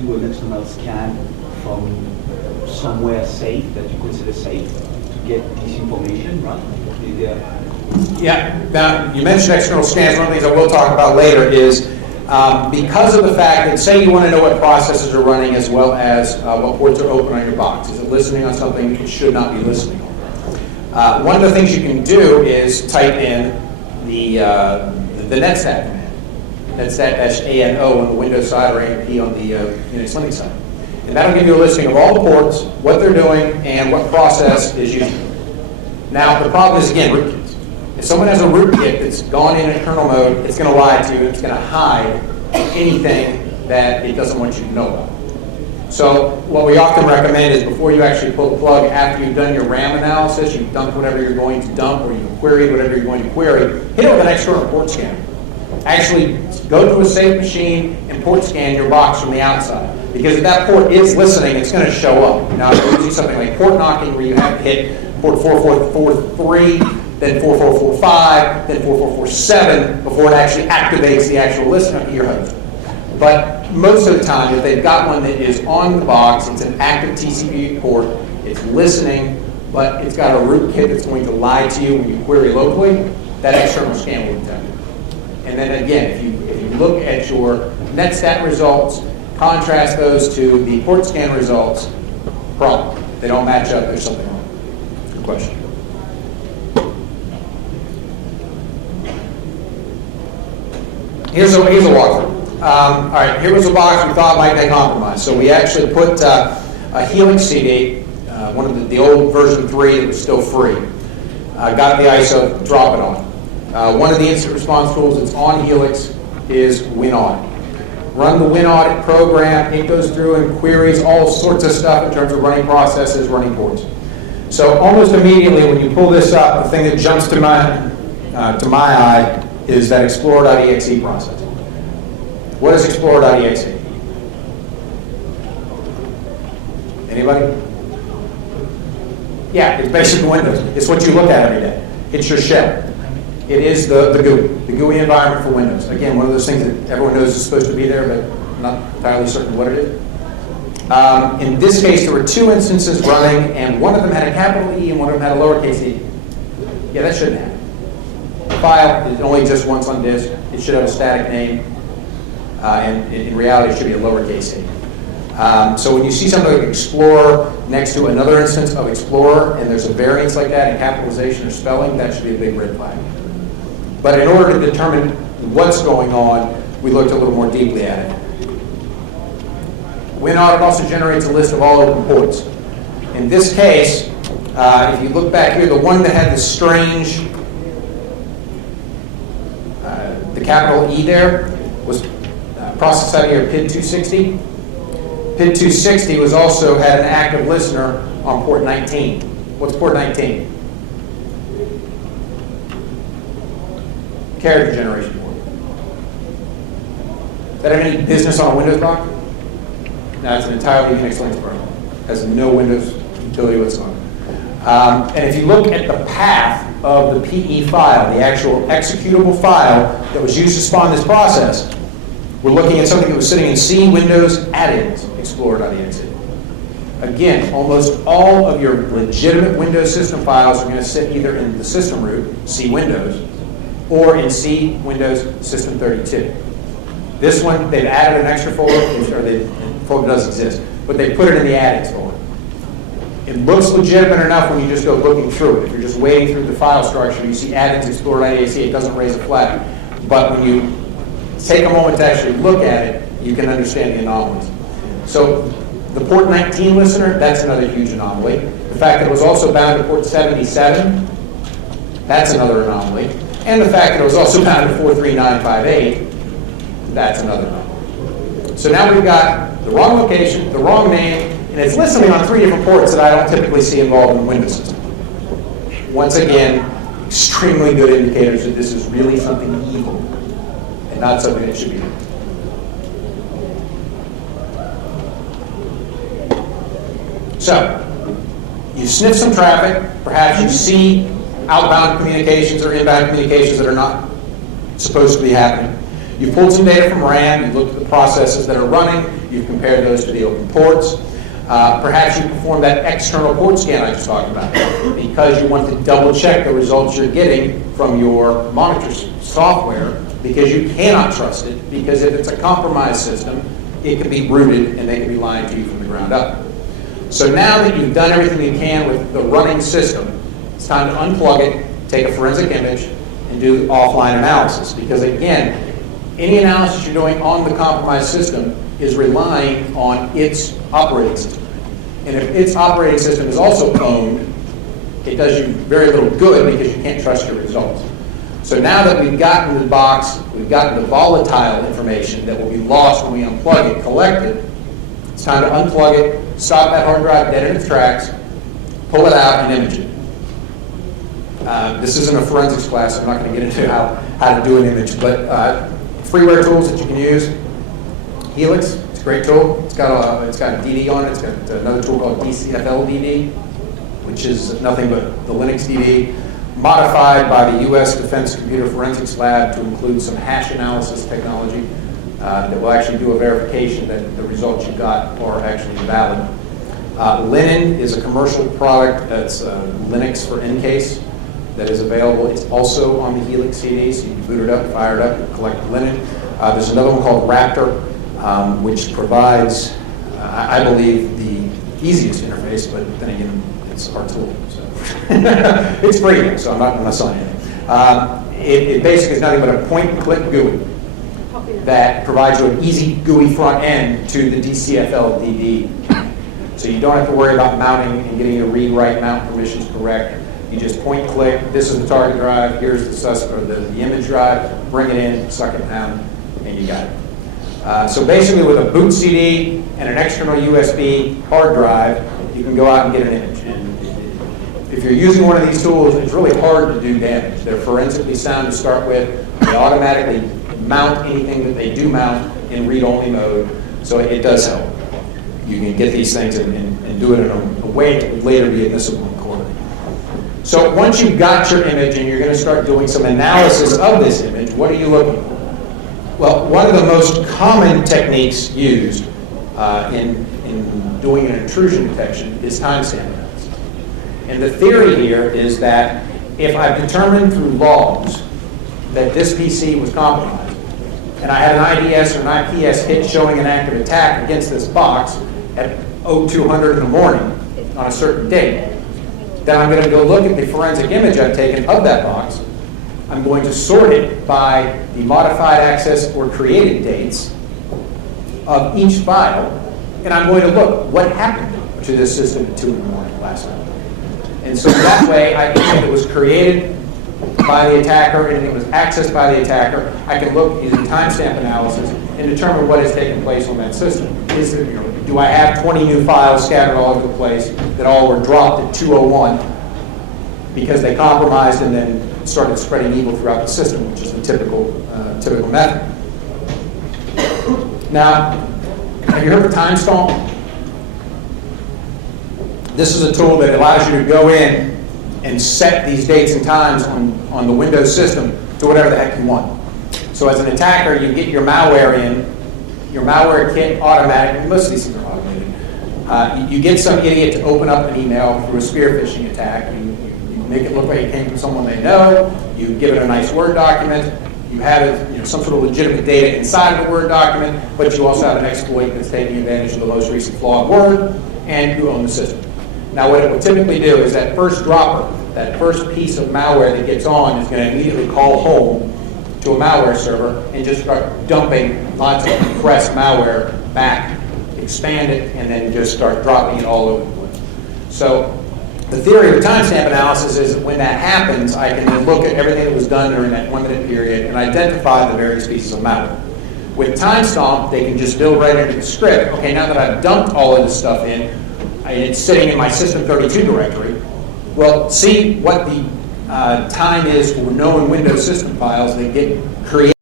do an external scan from somewhere safe that you consider safe to get this information, right? Yeah, now you mentioned external scans. One of the things I will talk about later is because of the fact that, say you want to know what processes are running as well as what ports are open on your box. Is it listening on something it should not be listening on? One of the things you can do is type in the netstat command. Netstat-ANO on the Windows side or AMP on the Unix Linux side. And that'll give you a listing of all the ports, what they're doing, and what process is using them. Now, the problem is, again, rootkits. If someone has a rootkit that's gone in kernel mode, it's going to lie to you. It's going to hide anything that it doesn't want you to know about. So what we often recommend is before you actually pull the plug, after you've done your RAM analysis, you've dumped whatever you're going to dump, or you've queried whatever you're going to query, hit it with an external port scanner. Actually, go to a safe machine and port scan your box from the outside. Because if that port is listening, it's going to show up. Now, if you do something like port knocking, where you have to hit port 4443, then 4445, then 4447, before it actually activates the actual listener to your host. But most of the time, if they've got one that is on the box, it's an active TCP port, it's listening, but it's got a rootkit that's going to lie to you when you query locally, that external scan will detect it. And then again, if you look at your netstat results, contrast those to the port scan results, problem. They don't match up, there's something wrong. Good question. Here's a walkthrough. All right, here was a box we thought might be compromised. So we actually put a Helix CD, one of the old version 3 that was still free. Got the ISO, drop it on. One of the instant response tools that's on Helix is WinAudit. Run the WinAudit program. It goes through and queries all sorts of stuff in terms of running processes, running ports. So almost immediately when you pull this up, the thing that jumps to my eye is that Explorer.exe process. What is Explorer.exe? Anybody? Yeah, it's basically Windows. It's what you look at every day. It's your shell. It is the GUI environment for Windows. Again, one of those things that everyone knows is supposed to be there, but I'm not entirely certain what it is. In this case, there were 2 instances running, and one of them had a capital E and one of them had a lowercase e. Yeah, that shouldn't happen. The file, it only exists once on disk. It should have a static name, and in reality, it should be a lowercase e. So when you see something like Explorer next to another instance of Explorer, and there's a variance like that in capitalization or spelling, that should be a big red flag. But in order to determine what's going on, we looked a little more deeply at it. WinAudit also generates a list of all open ports. In this case, if you look back here, the one that had the strange, the capital E there, was processed out of here, PID 260. PID 260 was also had an active listener on port 19. What's port 19? Character generation port. Does that have any business on a Windows box? No, it's an entirely Unix Linux kernel. Has no Windows utility whatsoever. And if you look at the path of the PE file, the actual executable file that was used to spawn this process, we're looking at something that was sitting in C Windows add-ins, Explorer.exe. Again, almost all of your legitimate Windows system files are going to sit either in the system root, C Windows, or in C Windows System 32. This one, they've added an extra folder, or the folder does exist, but they put it in the add-ins folder. It looks legitimate enough when you just go looking through it. If you're just wading through the file structure, you see add-ins Explorer.exe, it doesn't raise a flag. But when you take a moment to actually look at it, you can understand the anomalies. So the port 19 listener, that's another huge anomaly. The fact that it was also bound to port 77, that's another anomaly. And the fact that it was also bound to 43958, that's another anomaly. So now we've got the wrong location, the wrong name, and it's listening on 3 different ports that I don't typically see involved in the Windows system. Once again, extremely good indicators that this is really something evil and not something that should be done. So, you sniff some traffic, perhaps you see outbound communications or inbound communications that are not supposed to be happening. You pulled some data from RAM, you looked at the processes that are running, You've compared those to the open ports. Perhaps you perform that external port scan I just talked about because you want to double check the results you're getting from your monitor software because you cannot trust it, because if it's a compromised system, it can be rooted and they can be lying to you from the ground up. So now that you've done everything you can with the running system, it's time to unplug it, take a forensic image, and do offline analysis. Because again, any analysis you're doing on the compromised system is relying on its operating system. And if its operating system is also owned, it does you very little good because you can't trust your results. So now that we've gotten the box, we've gotten the volatile information that will be lost when we unplug it, collected, it's time to unplug it, stop that hard drive dead in its tracks, pull it out, and image it. This isn't a forensics class, so I'm not going to get into how to do an image, but freeware tools that you can use. Helix, it's a great tool. It's got a DD on it. It's got another tool called DCFL DD, which is nothing but the Linux DD, modified by the U.S. Defense Computer Forensics Lab to include some hash analysis technology that will actually do a verification that the results you got are actually valid. Linen is a commercial product that's Linux for Encase that is available. It's also on the Helix CD, so you can boot it up, fire it up, and collect Linen. There's another one called Raptor, which provides, I believe, the easiest interface, but then again, it's our tool. So it's free, so I'm not going to sell anything. It basically is nothing but a point-and-click GUI that provides you an easy GUI front end to the DCFL DD. So you don't have to worry about mounting and getting your read-write mount permissions correct. You just point-click, this is the target drive, here's the image drive, bring it in, suck it down, and you got it. So basically with a boot CD and an external USB hard drive, you can go out and get an image. And if you're using one of these tools, it's really hard to do damage. They're forensically sound to start with. They automatically mount anything that they do mount in read-only mode, so it does help. You can get these things and do it in a way that would later be admissible in court. So once you've got your image and you're going to start doing some analysis of this image, what are you looking for? Well, one of the most common techniques used in doing an intrusion detection is timestamp analysis. And the theory here is that if I've determined through logs that this PC was compromised, and I had an IDS or an IPS hit showing an active attack against this box at 0200 in the morning on a certain date, then I'm going to go look at the forensic image I've taken of that box. I'm going to sort it by the modified access or created dates of each file, and I'm going to look what happened to this system at 2 in the morning last night. And so that way, anything that was created by the attacker, anything that was accessed by the attacker, I can look using timestamp analysis and determine what has taken place on that system. Do I have 20 new files scattered all over the place that all were dropped at 2:01 because they compromised and then started spreading evil throughout the system, which is the typical method. Now, have you heard of time stomp? This is a tool that allows you to go in and set these dates and times on the Windows system to whatever the heck you want. So as an attacker, you get your malware in, your malware kit automatically, most of these things are automated. You get some idiot to open up an email through a spear phishing attack. You make it look like it came from someone they know. You give it a nice Word document. You have some sort of legitimate data inside of the Word document, but you also have an exploit that's taking advantage of the most recent flaw of Word, and you own the system. Now, what it will typically do is that first dropper, that first piece of malware that gets on is going to immediately call home to a malware server and just start dumping lots of compressed malware back, expand it, and then just start dropping it all over the place. So the theory of timestamp analysis is that when that happens, I can then look at everything that was done during that 1 minute period and identify the various pieces of malware. With timestamp, they can just build right into the script. Okay, now that I've dumped all of this stuff in, it's sitting in my System32 directory. Well, see what the time is for known Windows system files that get created